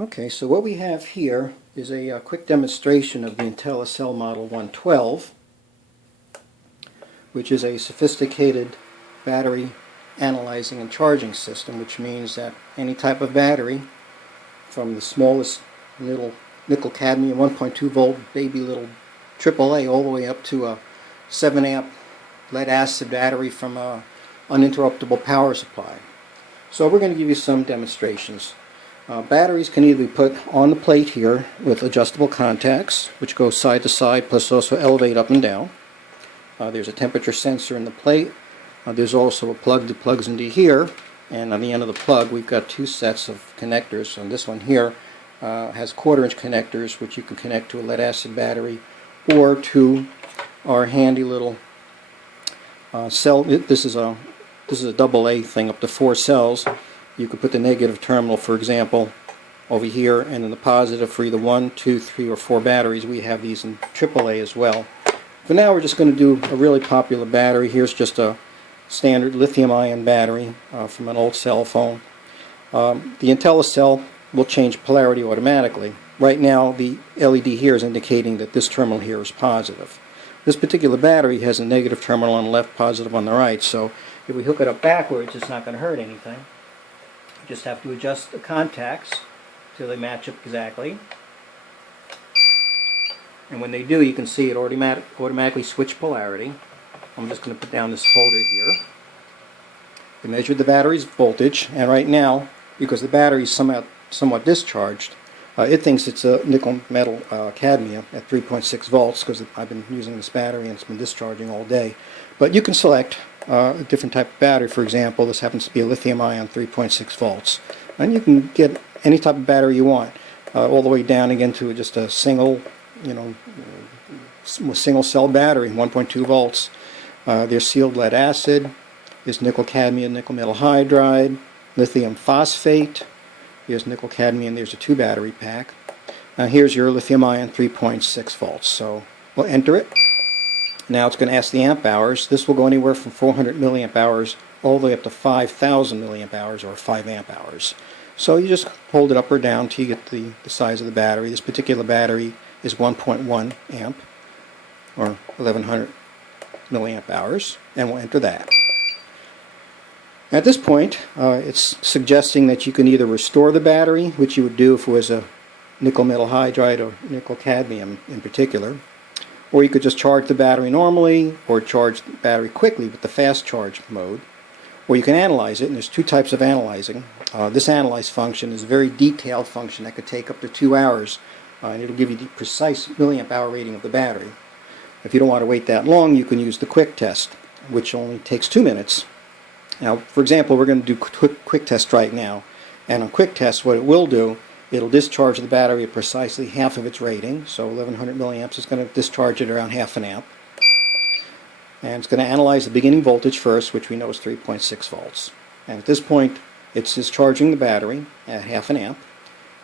Okay, so what we have here is a quick demonstration of the Intelli-Cell Model 112, which is a sophisticated battery analyzing and charging system, which means that any type of battery, from the smallest little nickel cadmium 1.2 volt baby little AAA all the way up to a 7 amp lead acid battery from a uninterruptible power supply. So we're going to give you some demonstrations. Batteries can either be put on the plate here with adjustable contacts, which go side to side, plus also elevate up and down. There's a temperature sensor in the plate. There's also a plug that plugs into here, and on the end of the plug we've got two sets of connectors. And this one here has 1/4 inch connectors, which you can connect to a lead acid battery or to our handy little cell. This is a AA thing, up to 4 cells. You could put the negative terminal, for example, over here, and then the positive for either 1, 2, 3, or 4 batteries. We have these in AAA as well. For now, we're just going to do a really popular battery. Here's just a standard lithium-ion battery from an old cell phone. The Intelli-Cell will change polarity automatically. Right now, the LED here is indicating that this terminal here is positive. This particular battery has a negative terminal on the left, positive on the right, so if we hook it up backwards, it's not going to hurt anything. You just have to adjust the contacts till they match up exactly. And when they do, you can see it automatically switch polarity. I'm just going to put down this holder here. We measured the battery's voltage, and right now, because the battery is somewhat discharged, it thinks it's a nickel metal cadmium at 3.6 volts because I've been using this battery and it's been discharging all day. But you can select a different type of battery. For example, this happens to be a lithium-ion 3.6 volts. And you can get any type of battery you want, all the way down again to just a single, single cell battery, 1.2 volts. There's sealed lead acid, there's nickel cadmium, nickel metal hydride, lithium phosphate. Here's nickel cadmium, there's a 2 battery pack. Here's your lithium-ion 3.6 volts. So we'll enter it. Now it's going to ask the amp hours. This will go anywhere from 400 milliamp hours all the way up to 5,000 milliamp hours or 5 amp hours. So you just hold it up or down till you get the size of the battery. This particular battery is 1.1 amp or 1100 milliamp hours, and we'll enter that. At this point, it's suggesting that you can either restore the battery, which you would do if it was a nickel metal hydride or nickel cadmium in particular, or you could just charge the battery normally, or charge the battery quickly with the fast charge mode, or you can analyze it. And there's 2 types of analyzing. This analyze function is a very detailed function that could take up to 2 hours, and it'll give you the precise milliamp hour rating of the battery. If you don't want to wait that long, you can use the quick test, which only takes 2 minutes. Now, for example, we're going to do quick test right now, and on quick test, what it will do, it'll discharge the battery at precisely half of its rating. So 1100 milliamps is going to discharge it around half an amp, and it's going to analyze the beginning voltage first, which we know is 3.6 volts. And at this point, it's discharging the battery at half an amp,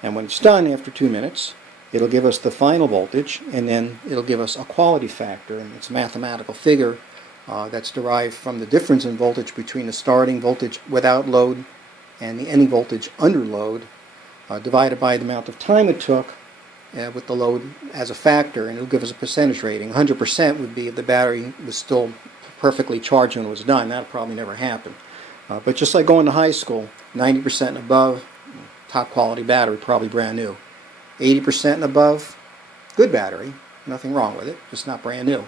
and when it's done after 2 minutes, it'll give us the final voltage, and then it'll give us a quality factor, and it's a mathematical figure that's derived from the difference in voltage between the starting voltage without load and the ending voltage under load, divided by the amount of time it took with the load as a factor, and it'll give us a percentage rating. 100% would be if the battery was still perfectly charged when it was done. That'll probably never happen. But just like going to high school, 90% and above, top quality battery, probably brand new. 80% and above, good battery, nothing wrong with it, just not brand new.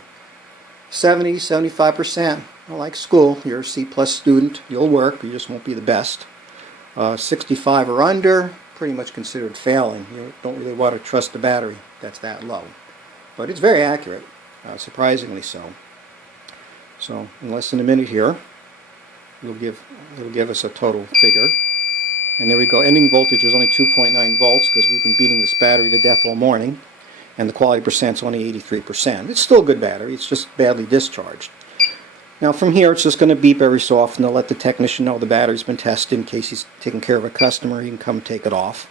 70, 75%, well, like school, you're a C+ student, you'll work, you just won't be the best. 65 or under, pretty much considered failing. You don't really want to trust the battery that's that low. But it's very accurate, surprisingly so. So in less than a minute here, it'll give us a total figure. And there we go. Ending voltage is only 2.9 volts because we've been beating this battery to death all morning. And the quality percent's only 83%. It's still a good battery, it's just badly discharged. Now from here, it's just going to beep every so often to let the technician know the battery's been tested in case he's taking care of a customer. He can come take it off.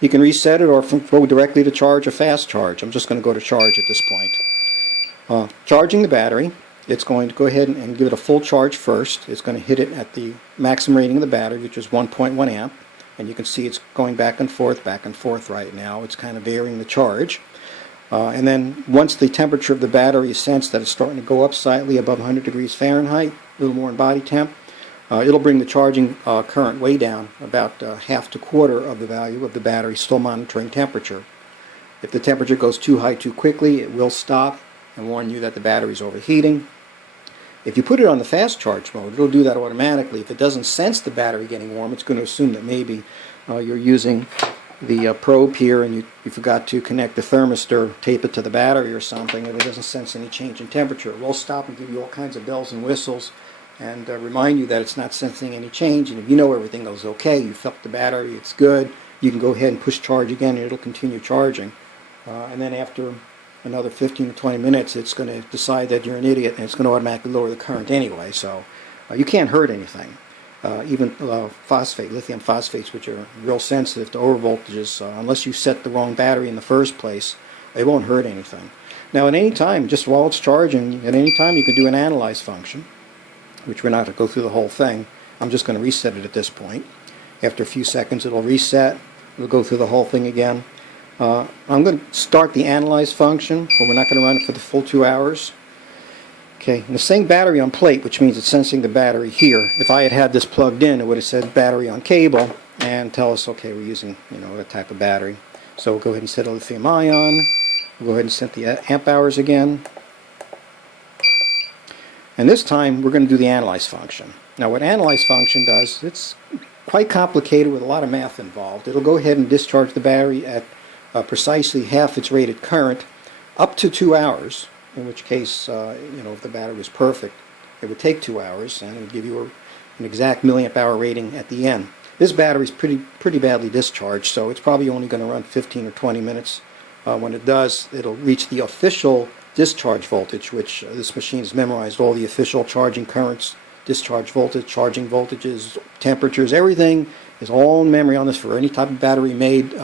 You can reset it or go directly to charge or fast charge. I'm just going to go to charge at this point. Charging the battery, it's going to go ahead and give it a full charge first. It's going to hit it at the maximum rating of the battery, which is 1.1 amp. and you can see it's going back and forth right now. It's kind of varying the charge. And then once the temperature of the battery is sensed that it's starting to go up slightly above 100 degrees Fahrenheit, a little more in body temp, it'll bring the charging current way down, about half to quarter of the value of the battery, still monitoring temperature. If the temperature goes too high too quickly, it will stop and warn you that the battery is overheating. If you put it on the fast charge mode, it'll do that automatically. If it doesn't sense the battery getting warm, it's going to assume that maybe you're using the probe here and you forgot to connect the thermistor, tape it to the battery or something, and it doesn't sense any change in temperature. It will stop and give you all kinds of bells and whistles and remind you that it's not sensing any change. And if you know everything goes okay, you felt the battery, it's good, you can go ahead and push charge again and it'll continue charging. And then after another 15 to 20 minutes, it's going to decide that you're an idiot and it's going to automatically lower the current anyway. So you can't hurt anything. Even lithium phosphates, which are real sensitive to overvoltages, unless you set the wrong battery in the first place, they won't hurt anything. Now at any time, just while it's charging, at any time you can do an analyze function, which we're not going to go through the whole thing. I'm just going to reset it at this point. After a few seconds it'll reset, it'll go through the whole thing again. I'm going to start the analyze function, but we're not going to run it for the full 2 hours. Okay, and the same battery on plate, which means it's sensing the battery here. If I had this plugged in, it would have said battery on cable and tell us, okay, we're using that type of battery. So we'll go ahead and set a lithium ion. We'll go ahead and set the amp hours again. And this time we're going to do the analyze function. Now what analyze function does, it's quite complicated with a lot of math involved. It'll go ahead and discharge the battery at precisely half its rated current up to 2 hours, in which case, if the battery was perfect, it would take 2 hours and it would give you an exact milliamp hour rating at the end. This battery is pretty badly discharged, so it's probably only going to run 15 or 20 minutes. When it does, it'll reach the official discharge voltage, which this machine has memorized all the official charging currents, discharge voltage, charging voltages, temperatures, everything is all in memory on this for any type of battery made,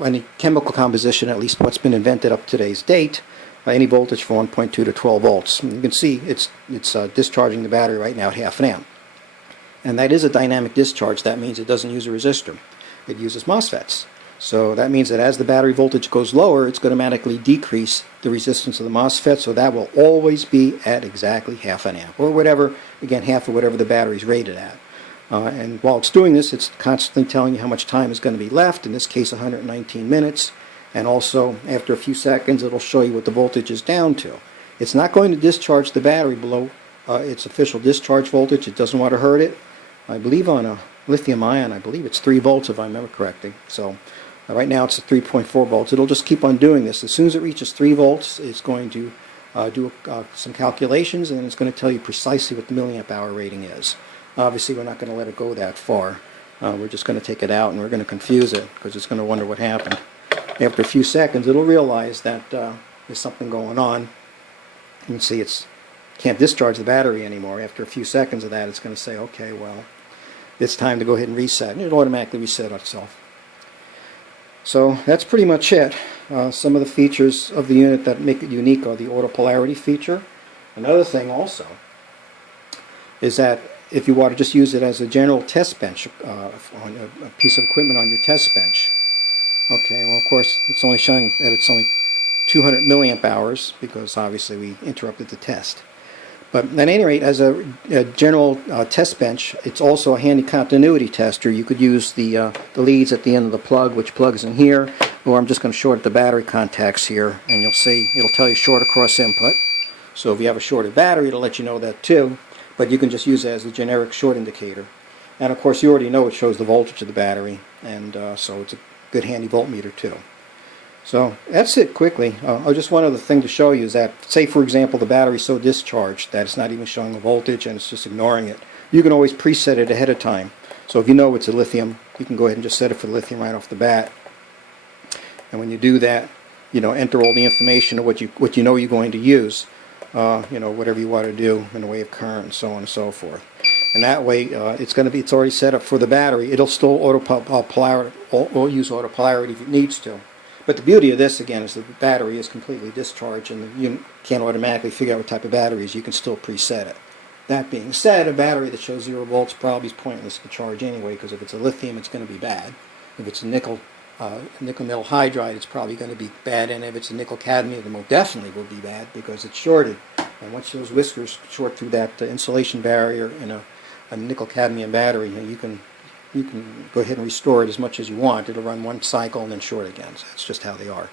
any chemical composition, at least what's been invented up to today's date, any voltage from 1.2 to 12 volts. And you can see it's discharging the battery right now at half an amp. And that is a dynamic discharge. That means it doesn't use a resistor. It uses MOSFETs. So that means that as the battery voltage goes lower, it's going to automatically decrease the resistance of the MOSFET, so that will always be at exactly half an amp, or whatever, again, half of whatever the battery is rated at. And while it's doing this, it's constantly telling you how much time is going to be left, in this case 119 minutes, and also after a few seconds it'll show you what the voltage is down to. It's not going to discharge the battery below its official discharge voltage. It doesn't want to hurt it. I believe on a lithium ion, I believe it's 3 volts if I remember correctly. So right now it's at 3.4 volts. It'll just keep on doing this. As soon as it reaches 3 volts, it's going to do some calculations, and it's going to tell you precisely what the milliamp hour rating is. Obviously we're not going to let it go that far. We're just going to take it out and we're going to confuse it because it's going to wonder what happened. After a few seconds it'll realize that there's something going on. You can see it can't discharge the battery anymore. After a few seconds of that, it's going to say, okay, well, it's time to go ahead and reset. And it'll automatically reset itself. So that's pretty much it. Some of the features of the unit that make it unique are the autopolarity feature. Another thing also is that if you want to just use it as a general test bench, on a piece of equipment on your test bench, okay, well of course it's only showing that it's only 200 milliamp hours because obviously we interrupted the test. But at any rate, as a general test bench, it's also a handy continuity tester. You could use the leads at the end of the plug, which plugs in here, or I'm just going to short the battery contacts here, and you'll see it'll tell you short across input. So if you have a shorted battery, it'll let you know that too, but you can just use it as a generic short indicator. And of course you already know it shows the voltage of the battery, and so it's a good handy voltmeter too. So that's it quickly. Just one other thing to show you is that, say for example the battery is so discharged that it's not even showing the voltage and it's just ignoring it. You can always preset it ahead of time. So if you know it's a lithium, you can go ahead and just set it for lithium right off the bat. And when you do that, enter all the information of what you know you're going to use. Whatever you want to do in the way of current and so on and so forth. And that way it's already set up for the battery. It'll still use autopolarity if it needs to. But the beauty of this, again, is that the battery is completely discharged and you can't automatically figure out what type of battery it is. You can still preset it. That being said, a battery that shows 0 volts probably is pointless to charge anyway, because if it's a lithium, it's going to be bad. If it's a nickel metal hydride, it's probably going to be bad, and if it's a nickel cadmium, it most definitely will be bad because it's shorted. And once those whiskers short through that insulation barrier in a nickel cadmium battery, you can go ahead and restore it as much as you want. It'll run one cycle and then short again. So that's just how they are.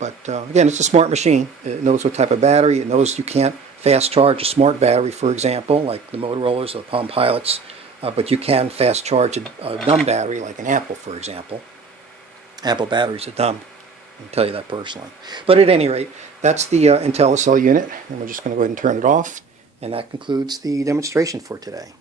But again, it's a smart machine. It knows what type of battery. It knows you can't fast charge a smart battery, for example, like the Motorola's or Palm Pilots, but you can fast charge a dumb battery, like an Apple, for example. Apple batteries are dumb. I can tell you that personally. But at any rate, that's the Intelli-Cell unit, and we're just going to go ahead and turn it off. And that concludes the demonstration for today.